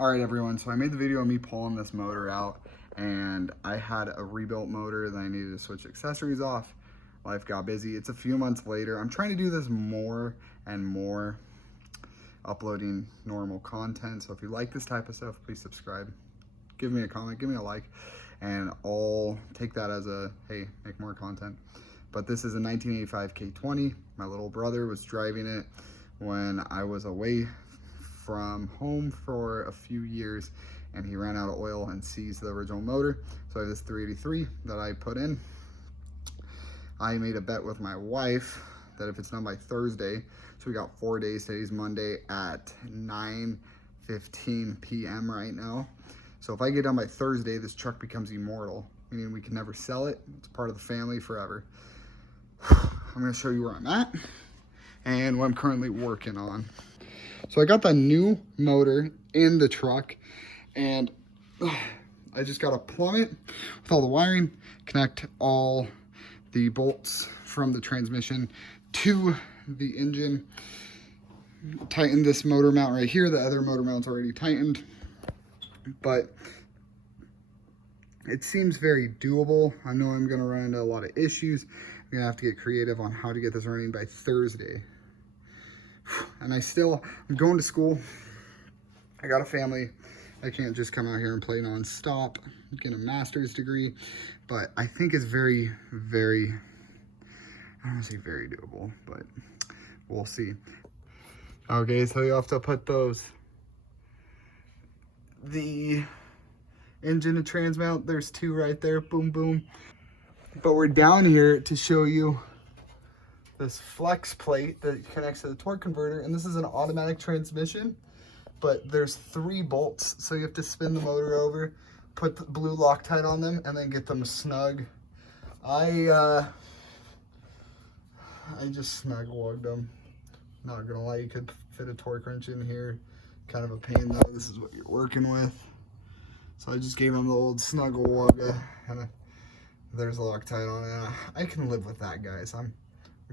All right, everyone, so I made the video of me pulling this motor out, and I had a rebuilt motor that I needed to switch accessories off. Life got busy. It's a few months later. I'm trying to do this more and more, uploading normal content. So if you like this type of stuff, please subscribe. Give me a comment, give me a like, and I'll take that as a, hey, make more content. But this is a 1985 K20. My little brother was driving it when I was away from home for a few years, and he ran out of oil and seized the original motor. So I have this 383 that I put in. I made a bet with my wife that if it's done by Thursday, so we got 4 days, today's Monday at 9:15 p.m. right now. So if I get done by Thursday, this truck becomes immortal, meaning we can never sell it. It's part of the family forever. I'm gonna show you where I'm at and what I'm currently working on. So I got the new motor in the truck, and I just got to plumb it with all the wiring, connect all the bolts from the transmission to the engine, tighten this motor mount right here. The other motor mount's already tightened, but it seems very doable. I know I'm going to run into a lot of issues. I'm going to have to get creative on how to get this running by Thursday. And I'm going to school. I got a family. I can't just come out here and play non-stop. I'm getting a master's degree, but I think it's very, very, I don't want to say very doable, but we'll see. Okay, so you have to put the engine and trans mount, there's two right there, boom, boom. But we're down here to show you this flex plate that connects to the torque converter, and this is an automatic transmission, but there's 3 bolts, so you have to spin the motor over, put the blue Loctite on them, and then get them snug. I just snug lugged them. Not gonna lie, you could fit a torque wrench in here. Kind of a pain though. This is what you're working with. So I just gave them the old snuggle wugga, and there's a Loctite on it. I can live with that, guys. I'm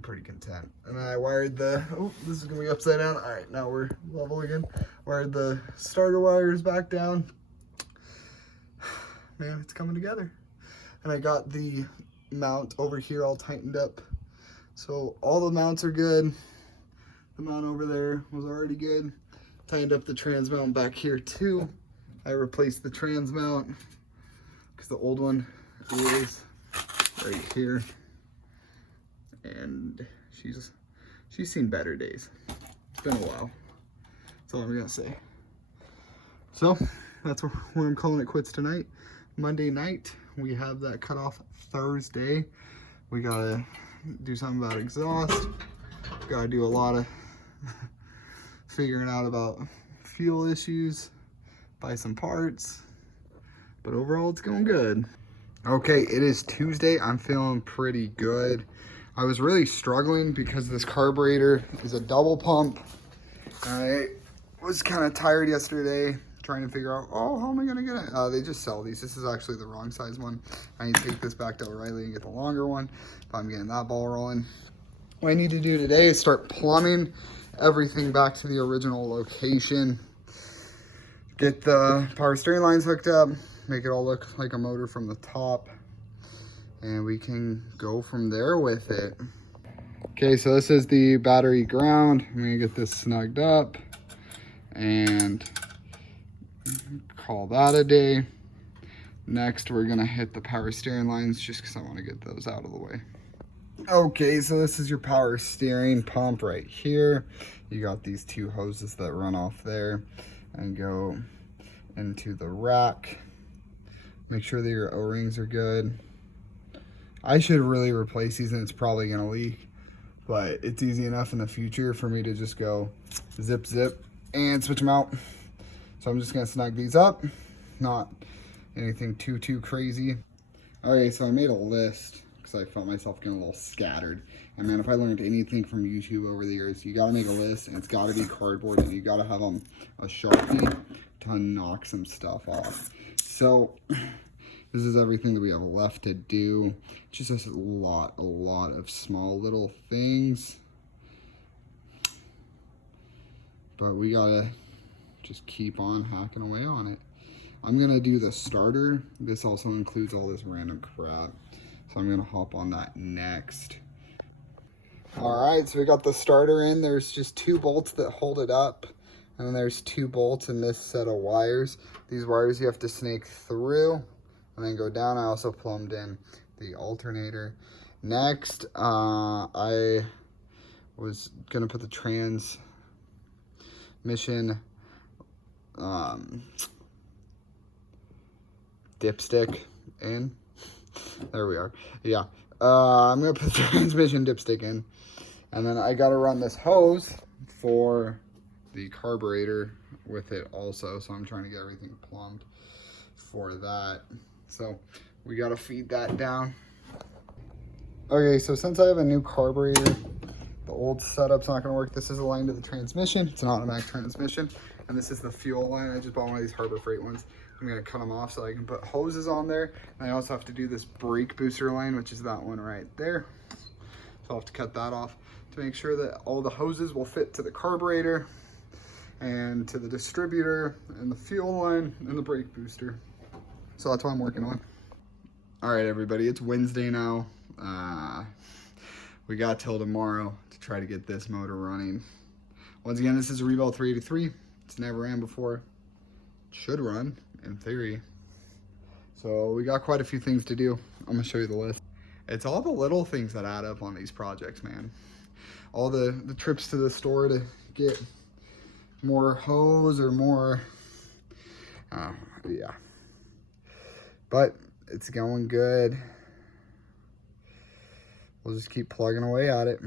pretty content. And then I wired oh, this is gonna be upside down. All right, now we're level again. Wired the starter wires back down. Man, it's coming together. And I got the mount over here all tightened up. So all the mounts are good. The mount over there was already good. Tightened up the trans mount back here too. I replaced the trans mount because the old one is right here. And she's seen better days. It's been a while. That's all I'm gonna say. So that's where I'm calling it quits tonight. Monday night, we have that cut off Thursday. We gotta do something about exhaust. Gotta do a lot of figuring out about fuel issues, buy some parts, but overall it's going good. Okay, it is Tuesday. I'm feeling pretty good. I was really struggling because this carburetor is a double pump. I was kind of tired yesterday trying to figure out, oh, how am I gonna get it? They just sell these. This is actually the wrong size one. I need to take this back to O'Reilly and get the longer one if I'm getting that ball rolling. What I need to do today is start plumbing everything back to the original location. Get the power steering lines hooked up, make it all look like a motor from the top, and we can go from there with it. Okay, so this is the battery ground. I'm gonna get this snugged up and call that a day. Next, we're gonna hit the power steering lines just because I want to get those out of the way. Okay, so this is your power steering pump right here. You got these 2 hoses that run off there and go into the rack. Make sure that your O-rings are good. I should really replace these, and it's probably gonna leak, but it's easy enough in the future for me to just go zip and switch them out. So I'm just gonna snug these up, not anything too crazy. All right, so I made a list because I felt myself getting a little scattered. And man, if I learned anything from YouTube over the years, you gotta make a list, and it's gotta be cardboard, and you gotta have a Sharpie to knock some stuff off. So this is everything that we have left to do. Just a lot of small little things. But we gotta just keep on hacking away on it. I'm gonna do the starter. This also includes all this random crap, so I'm gonna hop on that next. All right, so we got the starter in. There's just 2 bolts that hold it up, and then there's 2 bolts in this set of wires. These wires you have to snake through and then go down. I also plumbed in the alternator. Next, I was gonna put the transmission dipstick in. There we are. Yeah, I'm gonna put the transmission dipstick in. And then I gotta run this hose for the carburetor with it also. So I'm trying to get everything plumbed for that. So we gotta feed that down. Okay, so since I have a new carburetor, the old setup's not gonna work. This is aligned to the transmission. It's an automatic transmission. And this is the fuel line. I just bought one of these Harbor Freight ones. I'm gonna cut them off so I can put hoses on there. And I also have to do this brake booster line, which is that one right there. So I'll have to cut that off to make sure that all the hoses will fit to the carburetor and to the distributor and the fuel line and the brake booster. So that's what I'm working on. All right, everybody, it's Wednesday now. We got till tomorrow to try to get this motor running. Once again, this is a Rebel 383. It's never ran before. Should run, in theory. So we got quite a few things to do. I'm gonna show you the list. It's all the little things that add up on these projects, man. All the trips to the store to get more hose or more, yeah. But it's going good. We'll just keep plugging away at it.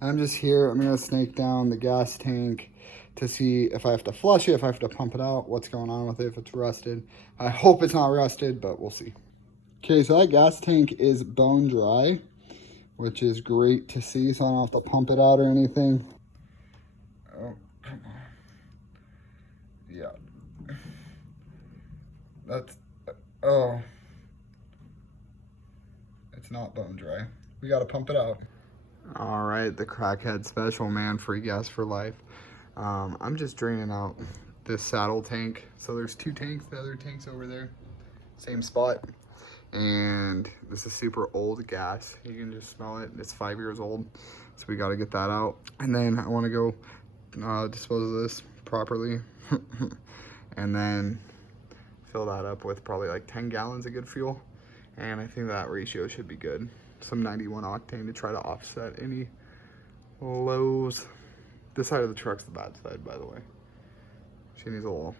I'm just here, I'm gonna snake down the gas tank to see if I have to flush it, if I have to pump it out, what's going on with it, if it's rusted. I hope it's not rusted, but we'll see. Okay, so that gas tank is bone dry, which is great to see, so I don't have to pump it out or anything. Oh, come on. Yeah. That's, oh. It's not bone dry. We gotta pump it out. All right, the crackhead special, man, free gas for life. I'm just draining out this saddle tank. So there's 2 tanks, the other tank's over there, same spot. And this is super old gas. You can just smell it. It's 5 years old, so we got to get that out. And then I want to go dispose of this properly and then fill that up with probably like 10 gallons of good fuel. And I think that ratio should be good. Some 91 octane to try to offset any lows. This side of the truck's the bad side, by the way. She needs a little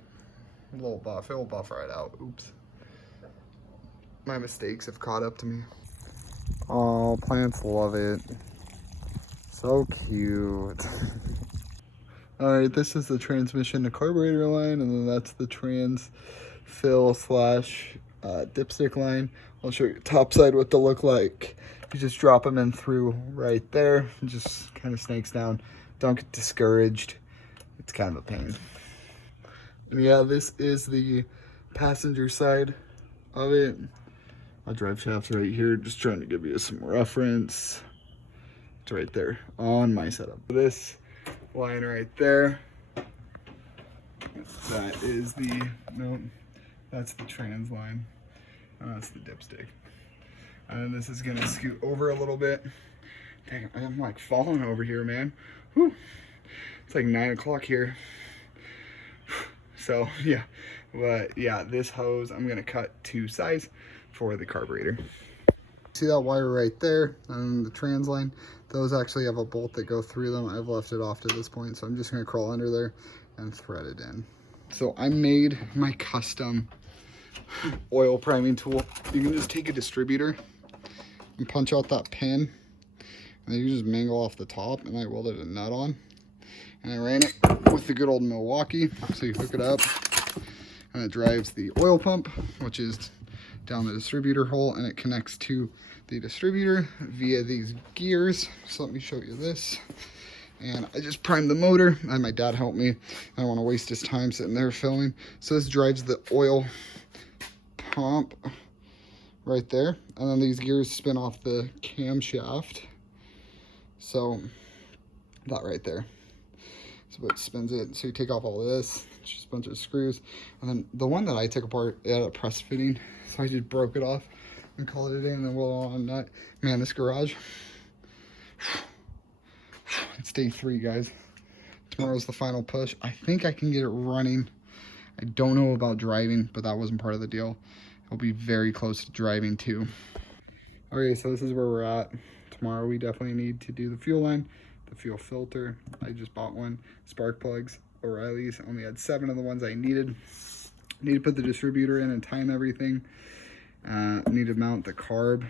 buff. It will buff right out. Oops. My mistakes have caught up to me. Oh, plants love it. So cute. All right, this is the transmission to carburetor line, and then that's the trans fill slash dipstick line. I'll show you top side what they'll look like. You just drop them in through right there. It just kind of snakes down. Don't get discouraged. It's kind of a pain. And yeah, this is the passenger side of it. My drive shaft's right here, just trying to give you some reference. It's right there on my setup. This line right there, that is the, no, that's the trans line. That's the dipstick. And then this is gonna scoot over a little bit. Dang, I'm like falling over here, man. Whew. It's like 9 o'clock here. So yeah, but yeah, this hose I'm gonna cut to size for the carburetor. See that wire right there and the trans line? Those actually have a bolt that go through them. I've left it off to this point, so I'm just gonna crawl under there and thread it in. So I made my custom oil priming tool. You can just take a distributor and punch out that pin, and then you just mangle off the top, and I welded a nut on. And I ran it with the good old Milwaukee. So you hook it up, and it drives the oil pump, which is down the distributor hole, and it connects to the distributor via these gears. So let me show you this. And I just primed the motor. I had my dad help me. I don't want to waste his time sitting there filming. So this drives the oil pump right there, and then these gears spin off the camshaft. So that right there. So it spins it. So you take off all this, just a bunch of screws. And then the one that I took apart, it had a press fitting, so I just broke it off and called it a day, and then we'll on a nut. Man, this garage, it's day 3, guys. Tomorrow's the final push. I think I can get it running. I don't know about driving, but that wasn't part of the deal. I'll be very close to driving too. Okay, so this is where we're at. Tomorrow we definitely need to do the fuel line, the fuel filter. I just bought one. Spark plugs, O'Reilly's. I only had 7 of the ones I needed. Need to put the distributor in and time everything. Need to mount the carb.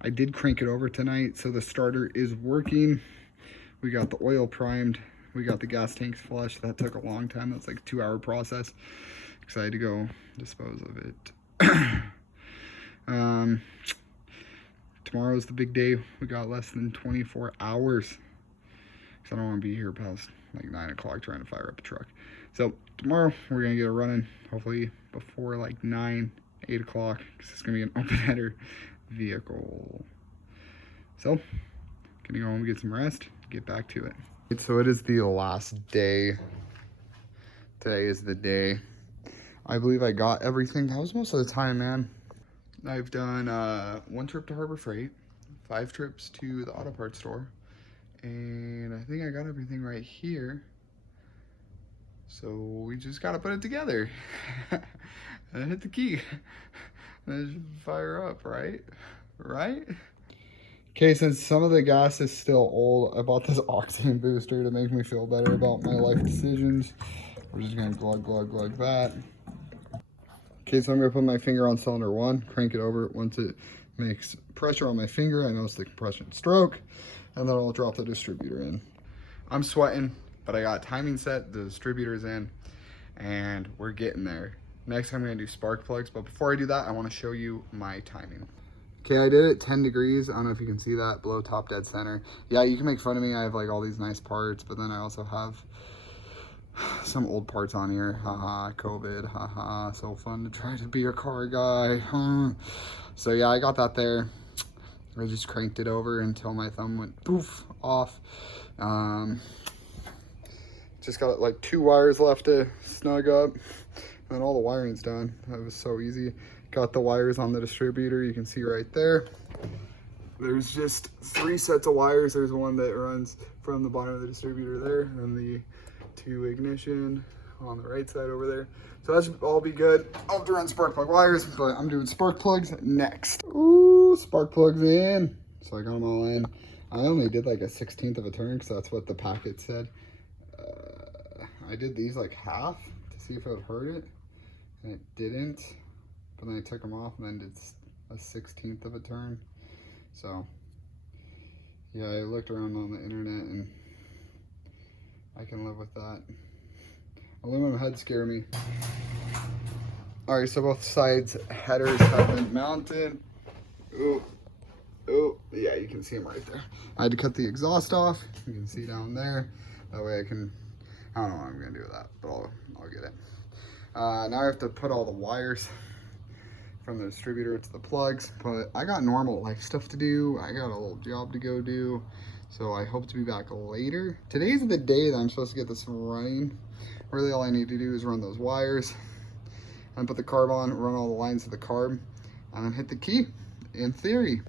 I did crank it over tonight, so the starter is working. We got the oil primed. We got the gas tanks flushed. That took a long time. That's like a 2-hour process. Excited to go dispose of it. Tomorrow's the big day. We got less than 24 hours. Because I don't want to be here past like 9 o'clock trying to fire up a truck. So tomorrow we're going to get it running. Hopefully before like 9, 8 o'clock. Because it's going to be an open header vehicle. So, gonna go home and get some rest. Get back to it. So it is the last day. Today is the day. I believe I got everything. That was most of the time, man. I've done 1 trip to Harbor Freight, 5 trips to the auto parts store, and I think I got everything right here. So we just gotta put it together. And hit the key. And it should fire up, right? Right? Okay, since some of the gas is still old, I bought this octane booster to make me feel better about my life decisions. We're just gonna glug that. Okay, so I'm gonna put my finger on cylinder 1, crank it over. Once it makes pressure on my finger, I notice the compression stroke, and then I'll drop the distributor in. I'm sweating, but I got timing set, the distributor's in, and we're getting there. Next I'm gonna do spark plugs, but before I do that, I wanna show you my timing. Okay, I did it 10 degrees. I don't know if you can see that, below top dead center. Yeah, you can make fun of me. I have like all these nice parts, but then I also have some old parts on here. Haha, COVID, haha, so fun to try to be a car guy. So yeah, I got that there. I just cranked it over until my thumb went poof off. Just got like 2 wires left to snug up, and all the wiring's done. That was so easy. Got the wires on the distributor, you can see right there. There's just 3 sets of wires. There's one that runs from the bottom of the distributor there, and then the 2 ignition on the right side over there. So that should all be good. I'll have to run spark plug wires, but I'm doing spark plugs next. Ooh, spark plugs in. So I got them all in. I only did like a 1/16 of a turn because that's what the packet said. I did these like half to see if it would hurt it, and it didn't. But then I took them off and then did a 1/16 of a turn. So yeah, I looked around on the internet and I can live with that. Aluminum heads scare me. All right, so both sides headers have been mounted. Ooh, yeah, you can see them right there. I had to cut the exhaust off. You can see down there. That way I don't know what I'm gonna do with that, but I'll get it. Now I have to put all the wires from the distributor to the plugs, but I got normal life stuff to do. I got a little job to go do, so I hope to be back later. Today's the day that I'm supposed to get this running. Really all I need to do is run those wires and put the carb on, run all the lines to the carb, and then hit the key. In theory,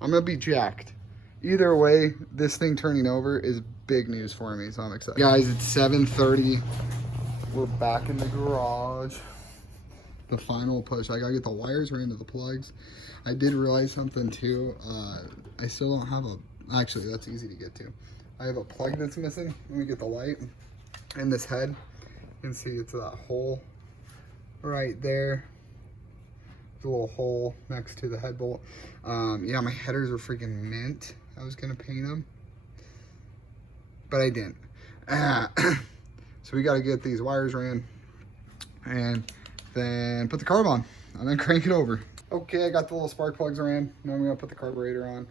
I'm gonna be jacked. Either way, this thing turning over is big news for me, so I'm excited. Guys, it's 7:30. We're back in the garage. The final push. I gotta get the wires right into the plugs. I did realize something too. I still don't have actually that's easy to get to. I have a plug that's missing. Let me get the light. And this head, you can see it's that hole right there. There's a little hole next to the head bolt. Yeah, my headers are freaking mint. I was gonna paint them, but I didn't. So we gotta get these wires ran and then put the carb on and then crank it over. Okay, I got the little spark plugs ran. Now I'm gonna put the carburetor on.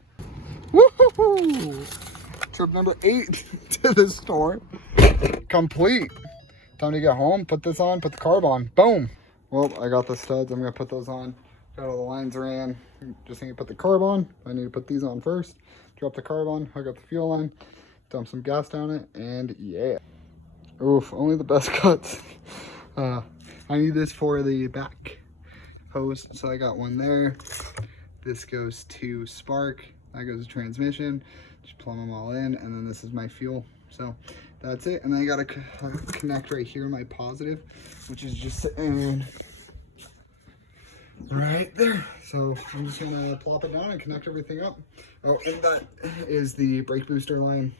Woohoo! Trip number 8 to the store complete. Time to get home, put this on, put the carb on. Boom. Well, I got the studs. I'm gonna put those on. Got all the lines ran. Just need to put the carb on. I need to put these on first. Drop the carb on, hook up the fuel line, dump some gas down it, and yeah. Oof, only the best cuts. I need this for the back post, so I got one there. This goes to spark, that goes to transmission. Just plumb them all in, and then this is my fuel. So that's it. And then I gotta connect right here, my positive, which is just sitting right there. So I'm just gonna plop it down and connect everything up. Oh, and that is the brake booster line.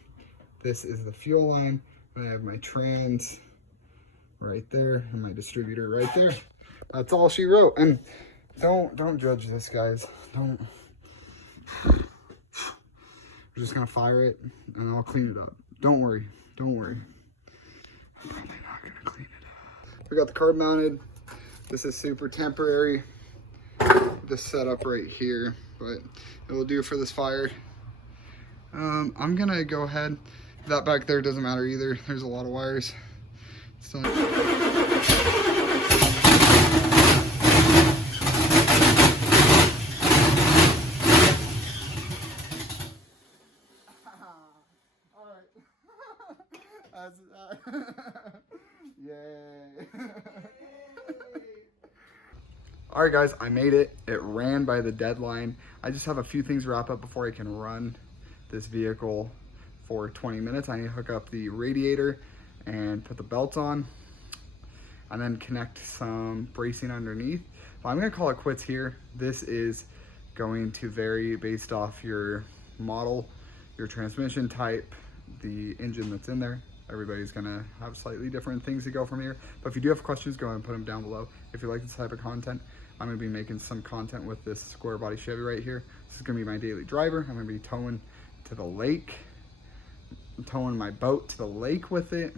This is the fuel line. And I have my trans right there and my distributor right there. That's all she wrote. And don't judge this, guys. Don't. We're just gonna fire it and I'll clean it up. Don't worry. Don't worry. I'm probably not gonna clean it up. We got the carb mounted. This is super temporary. This setup right here, but it will do for this fire. I'm gonna go ahead. That back there doesn't matter either. There's a lot of wires. Still. Yay. All right, guys, I made it. It ran by the deadline. I just have a few things to wrap up before I can run this vehicle for 20 minutes. I need to hook up the radiator and put the belts on and then connect some bracing underneath. But I'm gonna call it quits here. This is going to vary based off your model, your transmission type, the engine that's in there. Everybody's gonna have slightly different things to go from here. But if you do have questions, go ahead and put them down below. If you like this type of content, I'm gonna be making some content with this square body Chevy right here. This is gonna be my daily driver. I'm gonna be towing to the lake, towing my boat to the lake with it.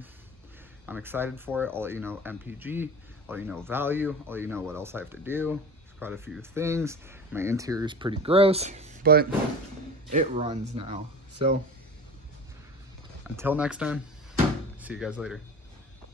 I'm excited for it. I'll let you know MPG, I'll let you know value, I'll let you know what else I have to do. There's quite a few things. My interior is pretty gross, but it runs now. So until next time, see you guys later.